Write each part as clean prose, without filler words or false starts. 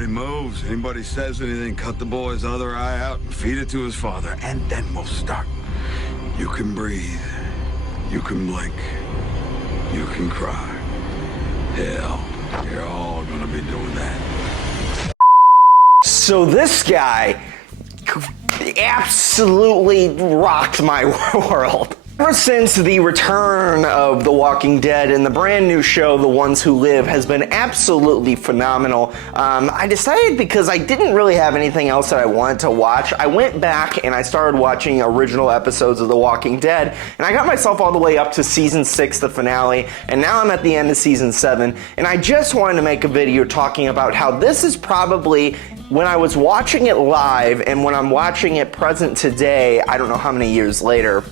Nobody moves. Anybody says anything, cut the boy's other eye out and feed it to his father. And then we'll start. You can breathe. You can blink. You can cry. Hell, you're all gonna be doing that. So this guy absolutely rocked my world. Ever since the return of The Walking Dead and the brand new show, The Ones Who Live, has been absolutely phenomenal. I decided, because I didn't really have anything else that I wanted to watch, I went back and I started watching original episodes of The Walking Dead, and I got myself all the way up to season 6, the finale, and now I'm at the end of season 7, and I just wanted to make a video talking about how this is probably, when I was watching it live and when I'm watching it present today, I don't know how many years later,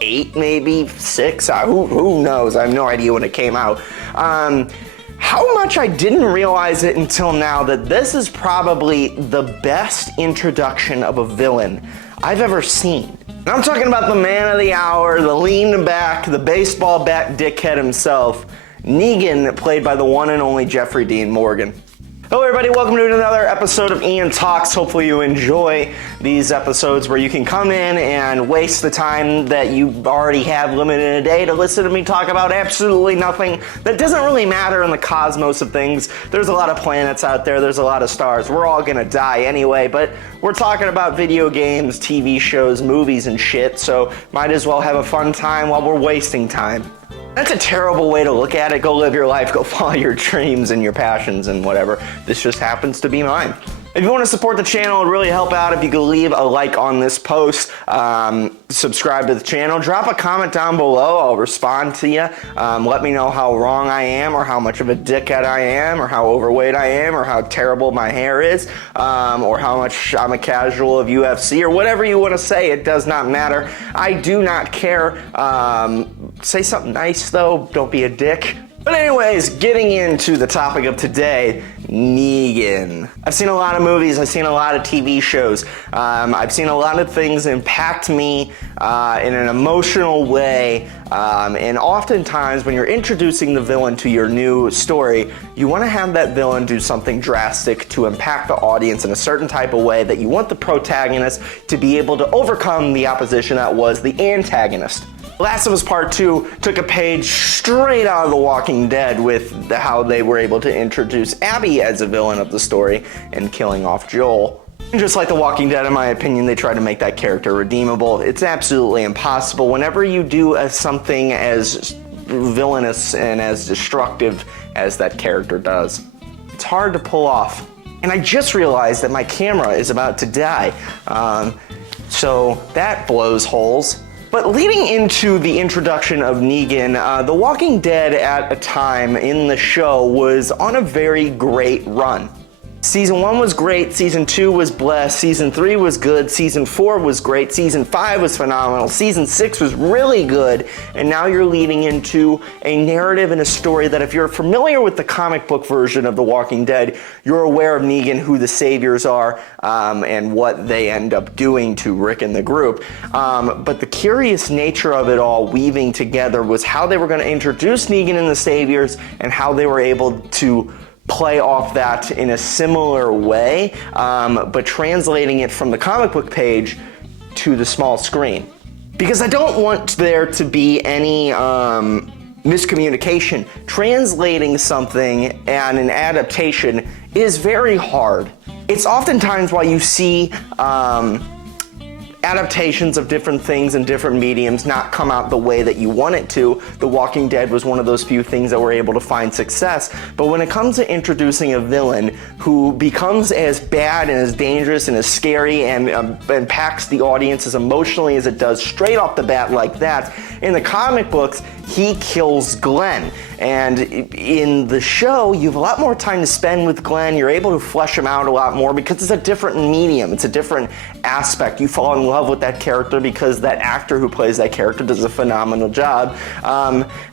8 maybe, 6, who knows, I have no idea when it came out. How much I didn't realize it until now that this is probably the best introduction of a villain I've ever seen. And I'm talking about the man of the hour, the lean back, the baseball bat dickhead himself, Negan, played by the one and only Jeffrey Dean Morgan. Hello everybody, welcome to another episode of Ian Talks. Hopefully you enjoy these episodes where you can come in and waste the time that you already have limited in a day to listen to me talk about absolutely nothing that doesn't really matter in the cosmos of things. There's a lot of planets out there, there's a lot of stars, we're all gonna die anyway, but we're talking about video games, TV shows, movies and shit, so might as well have a fun time while we're wasting time. That's a terrible way to look at it. Go live your life, go follow your dreams and your passions and whatever. This just happens to be mine. If you want to support the channel, it would really help out if you could leave a like on this post, subscribe to the channel, drop a comment down below, I'll respond to you. Let me know how wrong I am, or how much of a dickhead I am, or how overweight I am, or how terrible my hair is, or how much I'm a casual of UFC, or whatever you want to say. It does not matter. I do not care. Say something nice though, don't be a dick. But anyways, getting into the topic of today, Negan. I've seen a lot of movies, I've seen a lot of TV shows, I've seen a lot of things impact me in an emotional way, and oftentimes when you're introducing the villain to your new story, you want to have that villain do something drastic to impact the audience in a certain type of way that you want the protagonist to be able to overcome the opposition that was the antagonist. Last of Us Part 2 took a page straight out of The Walking Dead with how they were able to introduce Abby as a villain of the story and killing off Joel. And just like The Walking Dead, in my opinion, they tried to make that character redeemable. It's absolutely impossible. Whenever you do something as villainous and as destructive as that character does, it's hard to pull off. And I just realized that my camera is about to die, so that blows holes. But leading into the introduction of Negan, The Walking Dead at a time in the show was on a very great run. Season 1 was great, Season 2 was blessed, Season 3 was good, Season 4 was great, Season 5 was phenomenal, Season 6 was really good, and now you're leading into a narrative and a story that if you're familiar with the comic book version of The Walking Dead, you're aware of Negan, who the saviors are, and what they end up doing to Rick and the group. But the curious nature of it all weaving together was how they were going to introduce Negan and the saviors and how they were able to play off that in a similar way, but translating it from the comic book page to the small screen. Because I don't want there to be any miscommunication. Translating something and an adaptation is very hard. It's oftentimes why you see adaptations of different things in different mediums not come out the way that you want it to. The Walking Dead was one of those few things that were able to find success. But when it comes to introducing a villain who becomes as bad and as dangerous and as scary and impacts the audience as emotionally as it does straight off the bat like that, in the comic books, he kills Glenn. And in the show, you have a lot more time to spend with Glenn. You're able to flesh him out a lot more because it's a different medium. It's a different aspect. You fall in love with that character because that actor who plays that character does a phenomenal job.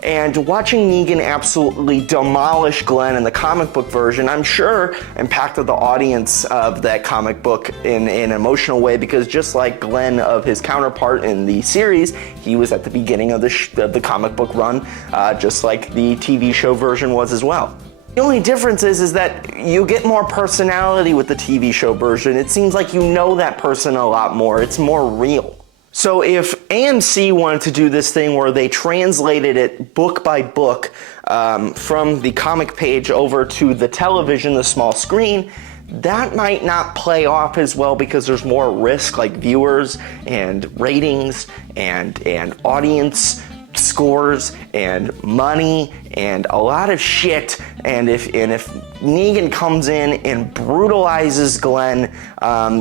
And watching Negan absolutely demolish Glenn in the comic book version, I'm sure impacted the audience of that comic book in an emotional way, because just like Glenn of his counterpart in the series, he was at the beginning of the comic book run, just like the TV show version was as well. The only difference is that you get more personality with the TV show version. It seems like you know that person a lot more. It's more real. So if AMC wanted to do this thing where they translated it book by book from the comic page over to the television, the small screen, that might not play off as well because there's more risk, like viewers and ratings and audience scores and money and a lot of shit. And if Negan comes in and brutalizes Glenn,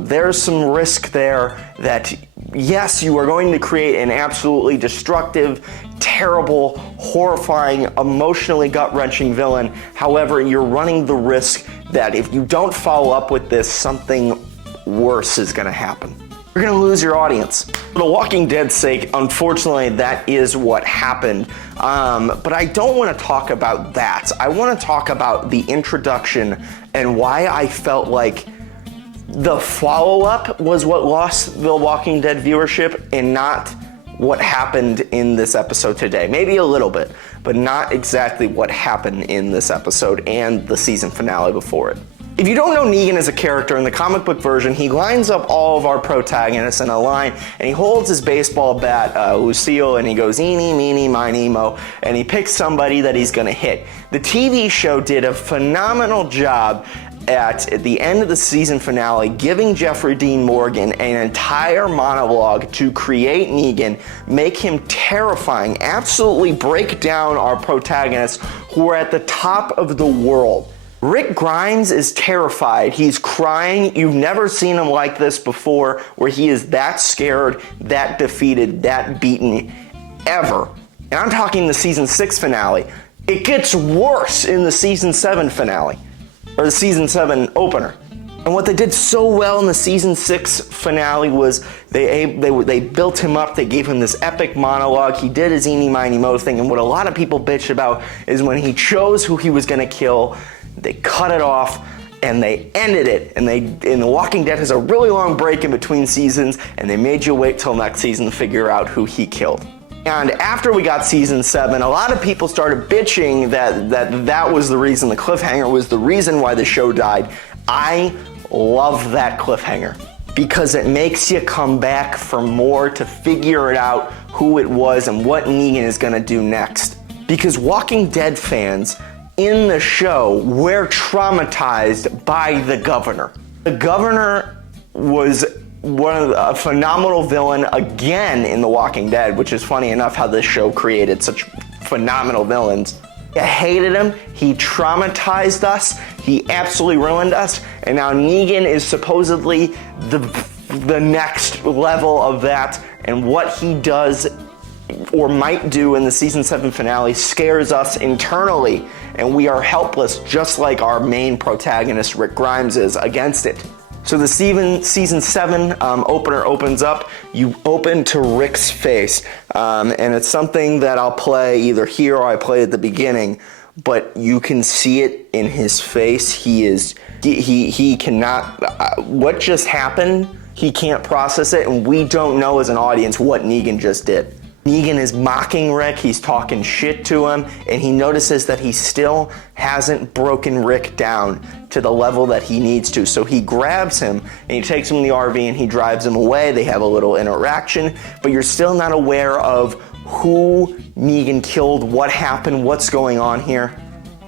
there's some risk there that, yes, you are going to create an absolutely destructive, terrible, horrifying, emotionally gut-wrenching villain. However, you're running the risk that if you don't follow up with this, something worse is going to happen. You're going to lose your audience. For The Walking Dead's sake, unfortunately, that is what happened. But I don't want to talk about that. I want to talk about the introduction and why I felt like the follow-up was what lost The Walking Dead viewership and not what happened in this episode today. Maybe a little bit, but not exactly what happened in this episode and the season finale before it. If you don't know Negan as a character, in the comic book version, he lines up all of our protagonists in a line, and he holds his baseball bat, Lucille, and he goes, eeny, meeny, miny, mo, and he picks somebody that he's gonna hit. The TV show did a phenomenal job at the end of the season finale, giving Jeffrey Dean Morgan an entire monologue to create Negan, make him terrifying, absolutely break down our protagonists who are at the top of the world. Rick Grimes is terrified. He's crying. You've never seen him like this before, where he is that scared, that defeated, that beaten, ever. And I'm talking the season 6 finale. It gets worse in the season 7 finale, or the season 7 opener. And what they did so well in the season 6 finale was they built him up, they gave him this epic monologue, he did his eeny, miny, mo thing, and what a lot of people bitch about is when he chose who he was gonna kill, they cut it off and they ended it. And The Walking Dead has a really long break in between seasons, and they made you wait till next season to figure out who he killed. And after we got season 7, a lot of people started bitching that was the reason, the cliffhanger was the reason why the show died. I love that cliffhanger because it makes you come back for more to figure it out who it was and what Negan is gonna do next. Because Walking Dead fans in the show were traumatized by the governor. The governor was a phenomenal villain again in The Walking Dead, which is funny enough how this show created such phenomenal villains. I hated him, he traumatized us, he absolutely ruined us, and now Negan is supposedly the next level of that, and what he does or might do in the season 7 finale scares us internally, and we are helpless just like our main protagonist Rick Grimes is against it. So the season 7 opener opens up, you open to Rick's face, and it's something that I'll play either here or I play at the beginning, but you can see it in his face. He cannot, what just happened, he can't process it, and we don't know as an audience what Negan just did. Negan is mocking Rick, he's talking shit to him, and he notices that he still hasn't broken Rick down to the level that he needs to. So he grabs him and he takes him in the RV and he drives him away. They have a little interaction, but you're still not aware of who Negan killed, what happened, what's going on here.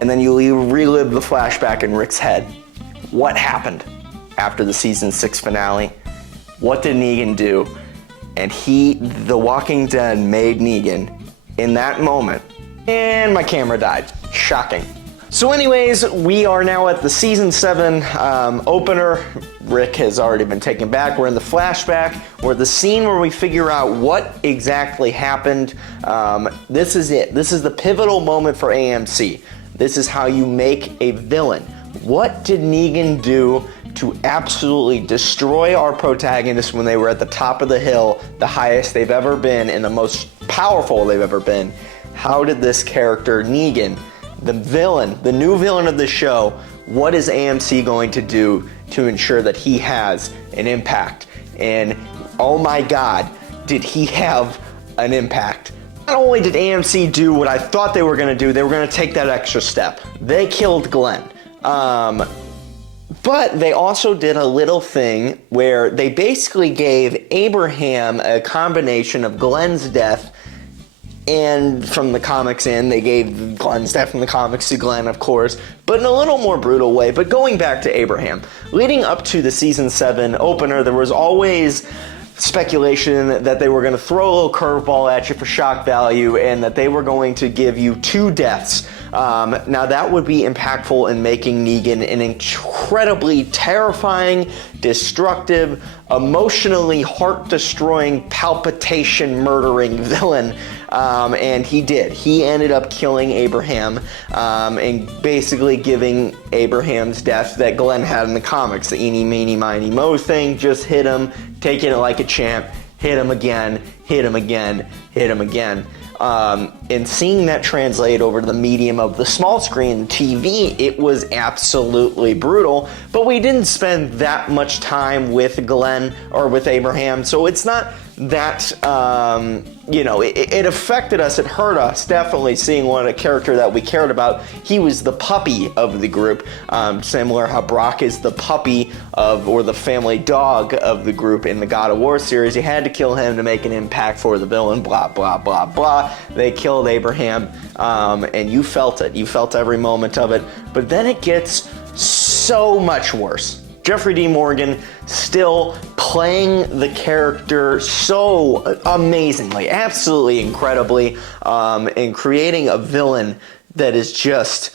And then you relive the flashback in Rick's head. What happened after the season 6 finale? What did Negan do? And The Walking Dead made Negan in that moment. And my camera died. Shocking. So anyways, we are now at the season 7 opener. Rick has already been taken back. We're in the flashback. We're at the scene where we figure out what exactly happened. This is it. This is the pivotal moment for AMC. This is how you make a villain. What did Negan do to absolutely destroy our protagonists when they were at the top of the hill, the highest they've ever been and the most powerful they've ever been? How did this character, Negan, the villain, the new villain of the show, what is AMC going to do to ensure that he has an impact? And oh my God, did he have an impact? Not only did AMC do what I thought they were going to do, they were going to take that extra step. They killed Glenn. But they also did a little thing where they basically gave Abraham a combination of Glenn's death and from the comics in. They gave Glenn's death from the comics to Glenn, of course, but in a little more brutal way. But going back to Abraham, leading up to the season 7 opener, there was always speculation that they were going to throw a little curveball at you for shock value and that they were going to give you 2 deaths. Now that would be impactful in making Negan an incredibly terrifying, destructive, emotionally heart-destroying, palpitation-murdering villain. And he did. He ended up killing Abraham and basically giving Abraham's death that Glenn had in the comics. The eeny, meeny, miny, mo thing, just hit him, taking it like a champ, hit him again, hit him again, hit him again. And seeing that translate over to the medium of the small screen TV, it was absolutely brutal, but we didn't spend that much time with Glenn or with Abraham, so it's not that, it affected us, it hurt us, definitely seeing a character that we cared about. He was the puppy of the group, similar how Brock is the puppy or the family dog of the group in the God of War series. You had to kill him to make an impact for the villain, blah, blah, blah, blah. They killed Abraham, and you felt it. You felt every moment of it. But then it gets so much worse. Jeffrey D. Morgan still playing the character so amazingly, absolutely incredibly, and creating a villain that is just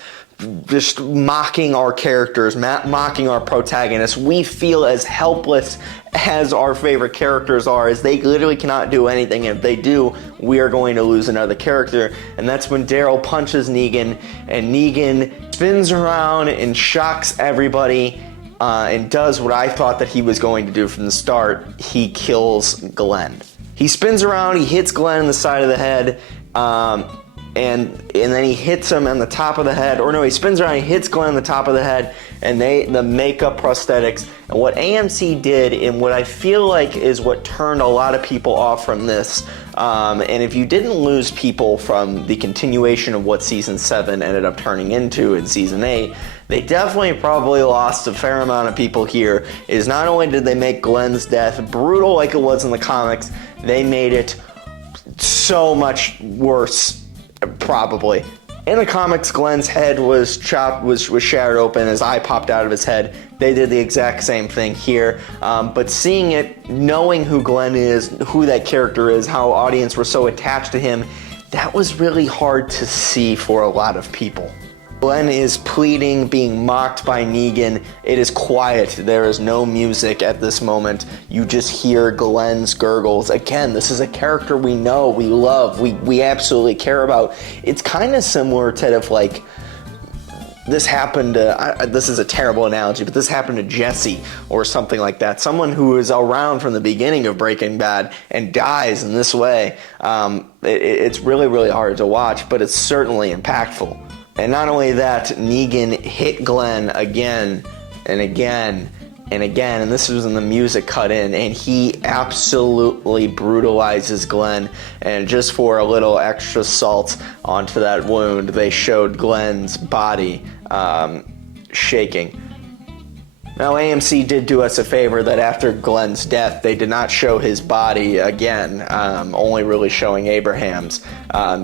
mocking our characters, mocking our protagonists. We feel as helpless as our favorite characters are, as they literally cannot do anything. And if they do, we are going to lose another character. And that's when Daryl punches Negan, and Negan spins around and shocks everybody. And does what I thought that he was going to do from the start. He kills Glenn. He spins around, he hits Glenn in the side of the head, and then he hits him on the top of the head. Or no, he spins around, he hits Glenn on the top of the head, and the makeup prosthetics. And what AMC did, and what I feel like is what turned a lot of people off from this, and if you didn't lose people from the continuation of what Season 7 ended up turning into in Season 8, they definitely probably lost a fair amount of people here, is not only did they make Glenn's death brutal like it was in the comics, they made it so much worse, probably. In the comics, Glenn's head was shattered open, his eye popped out of his head. They did the exact same thing here, but seeing it, knowing who Glenn is, who that character is, how audience were so attached to him, that was really hard to see for a lot of people. Glenn is pleading, being mocked by Negan. It is quiet. There is no music at this moment. You just hear Glenn's gurgles. Again, this is a character we know, we love, we absolutely care about. It's kind of similar to this happened to, this is a terrible analogy, but this happened to Jesse or something like that. Someone who is around from the beginning of Breaking Bad and dies in this way. It's really, really hard to watch, but it's certainly impactful. And not only that, Negan hit Glenn again and again and again, and this was when the music cut in, and he absolutely brutalizes Glenn. And just for a little extra salt onto that wound, they showed Glenn's body shaking. Now, AMC did do us a favor that after Glenn's death, they did not show his body again, only really showing Abraham's,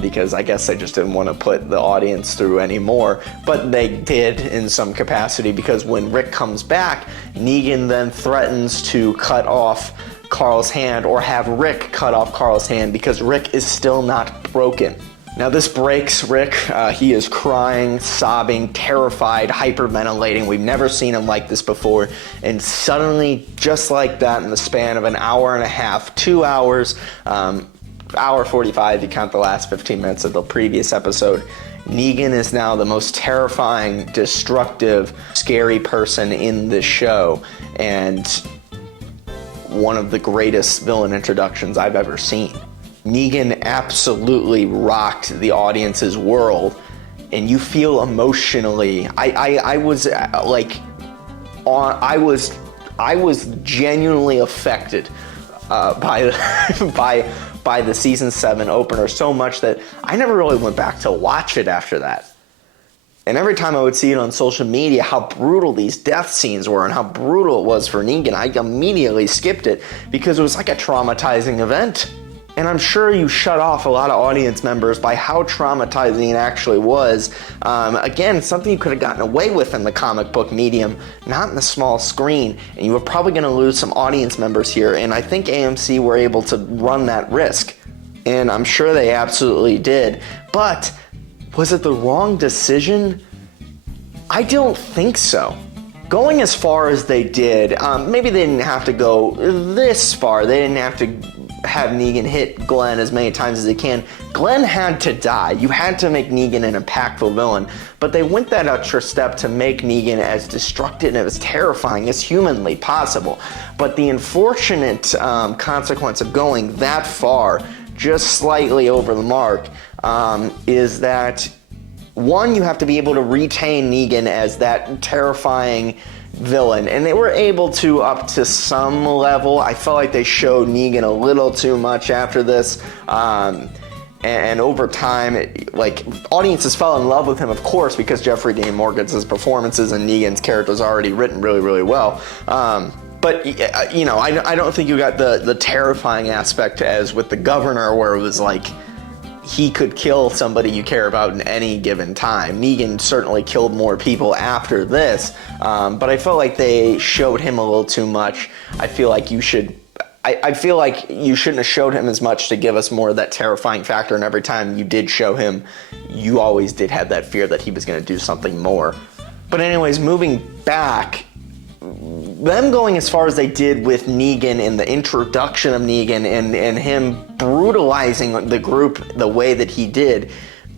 because I guess they just didn't want to put the audience through any more. But they did in some capacity, because when Rick comes back, Negan then threatens to cut off Carl's hand, or have Rick cut off Carl's hand, because Rick is still not broken. Now this breaks Rick. He is crying, sobbing, terrified, hyperventilating. We've never seen him like this before. And suddenly, just like that, in the span of an hour and a half, 2 hours, hour 45 if you count the last 15 minutes of the previous episode, Negan is now the most terrifying, destructive, scary person in this show. And one of the greatest villain introductions I've ever seen. Negan absolutely rocked the audience's world, and you feel emotionally. I was genuinely affected by the season 7 opener so much that I never really went back to watch it after that. And every time I would see it on social media, how brutal these death scenes were and how brutal it was for Negan, I immediately skipped it because it was like a traumatizing event. And I'm sure you shut off a lot of audience members by how traumatizing it actually was. Again, something you could have gotten away with in the comic book medium, not in the small screen. And you were probably going to lose some audience members here. And I think AMC were able to run that risk. And I'm sure they absolutely did. But was it the wrong decision? I don't think so. Going as far as they did, maybe they didn't have to go this far. They didn't have to have Negan hit Glenn as many times as they can. Glenn had to die. You had to make Negan an impactful villain. But they went that extra step to make Negan as destructive and as terrifying as humanly possible. But the unfortunate consequence of going that far, just slightly over the mark, is that, one, you have to be able to retain Negan as that terrifying villain, and they were able to up to some level. I felt like they showed Negan a little too much after this, and over time, audiences fell in love with him, of course, because Jeffrey Dean Morgan's performances and Negan's character is already written really, really well. But, I don't think you got the terrifying aspect as with the Governor, where it was like, he could kill somebody you care about in any given time. Negan certainly killed more people after this, but I felt like they showed him a little too much. I feel like you shouldn't have showed him as much to give us more of that terrifying factor, and every time you did show him, you always did have that fear that he was going to do something more. But anyways, moving back, them going as far as they did with Negan and the introduction of Negan and him brutalizing the group the way that he did,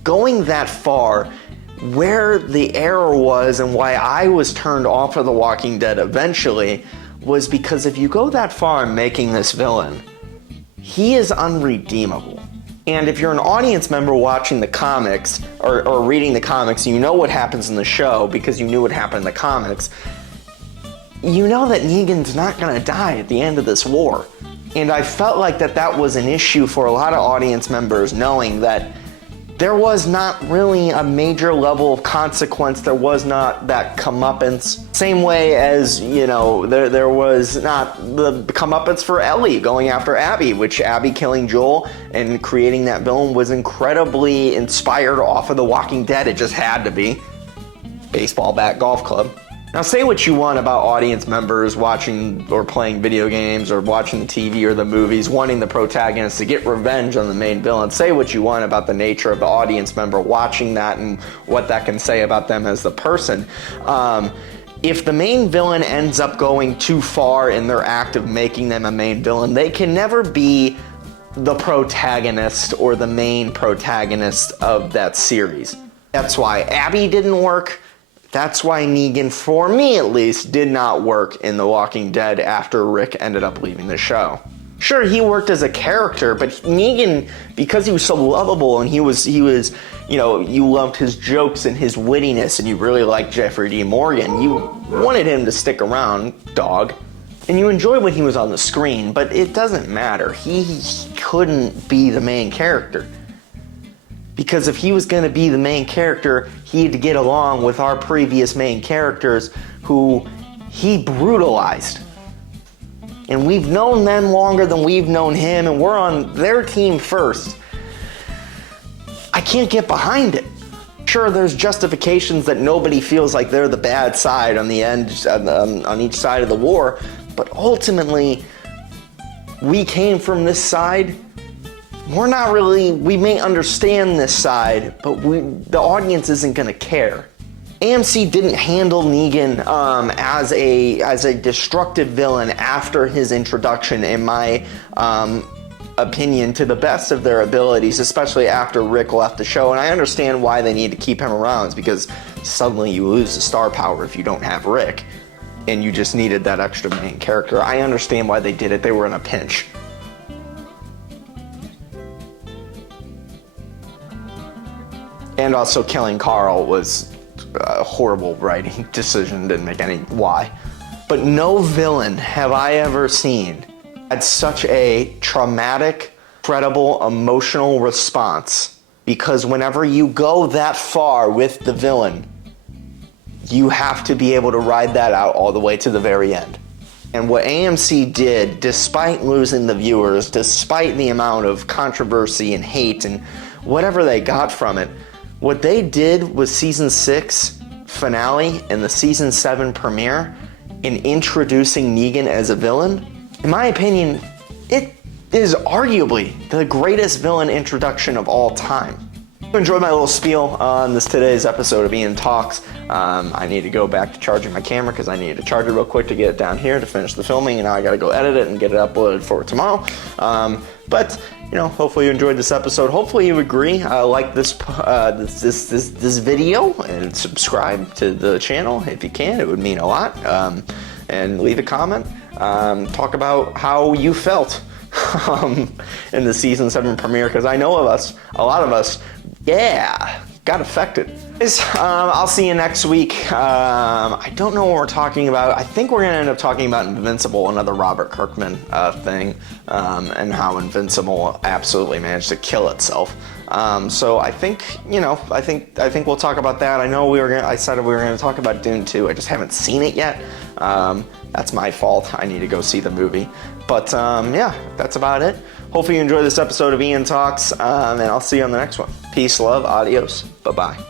going that far, where the error was and why I was turned off of The Walking Dead eventually was because if you go that far in making this villain, he is unredeemable. And if you're an audience member watching the comics or reading the comics, you know what happens in the show because you knew what happened in the comics, you know that Negan's not going to die at the end of this war. And I felt like that was an issue for a lot of audience members, knowing that there was not really a major level of consequence. There was not that comeuppance. Same way as, there was not the comeuppance for Ellie going after Abby, which Abby killing Joel and creating that villain was incredibly inspired off of The Walking Dead. It just had to be. Baseball bat golf club. Now, say what you want about audience members watching or playing video games or watching the TV or the movies, wanting the protagonist to get revenge on the main villain. Say what you want about the nature of the audience member watching that and what that can say about them as the person. If the main villain ends up going too far in their act of making them a main villain, they can never be the protagonist or the main protagonist of that series. That's why Abby didn't work. That's why Negan, for me at least, did not work in The Walking Dead after Rick ended up leaving the show. Sure, he worked as a character, but Negan, because he was so lovable and he was, you loved his jokes and his wittiness and you really liked Jeffrey Dean Morgan, you wanted him to stick around, dog. And you enjoyed when he was on the screen, but it doesn't matter. He couldn't be the main character. Because if he was going to be the main character, he had to get along with our previous main characters who he brutalized. And we've known them longer than we've known him, and we're on their team first. I can't get behind it. Sure, there's justifications that nobody feels like they're the bad side on the end, on each side of the war, but ultimately, we came from this side. We may understand this side, but the audience isn't going to care. AMC didn't handle Negan as a destructive villain after his introduction, in my opinion, to the best of their abilities, especially after Rick left the show. And I understand why they need to keep him around. It's because suddenly you lose the star power if you don't have Rick, and you just needed that extra main character. I understand why they did it. They were in a pinch. And also killing Carl was a horrible writing decision, didn't make any why. But no villain have I ever seen had such a traumatic, credible, emotional response, because whenever you go that far with the villain, you have to be able to ride that out all the way to the very end. And what AMC did, despite losing the viewers, despite the amount of controversy and hate and whatever they got from it, what they did with season 6 finale and the season 7 premiere in introducing Negan as a villain, in my opinion, it is arguably the greatest villain introduction of all time. If you enjoyed my little spiel on today's episode of Ian Talks. I need to go back to charging my camera because I needed to charge it real quick to get it down here to finish the filming, and now I gotta go edit it and get it uploaded for tomorrow. But hopefully you enjoyed this episode. Hopefully you agree, like this video, and subscribe to the channel if you can. It would mean a lot. And leave a comment. Talk about how you felt in the season 7 premiere, because I know a lot of us, got affected. Guys, I'll see you next week. I don't know what we're talking about. I think we're gonna end up talking about Invincible, another Robert Kirkman thing, and how Invincible absolutely managed to kill itself. So I think, I think we'll talk about that. I know I said we were gonna talk about Dune 2. I just haven't seen it yet. That's my fault. I need to go see the movie. But that's about it. Hopefully you enjoyed this episode of Ian Talks, and I'll see you on the next one. Peace, love, adios, bye-bye.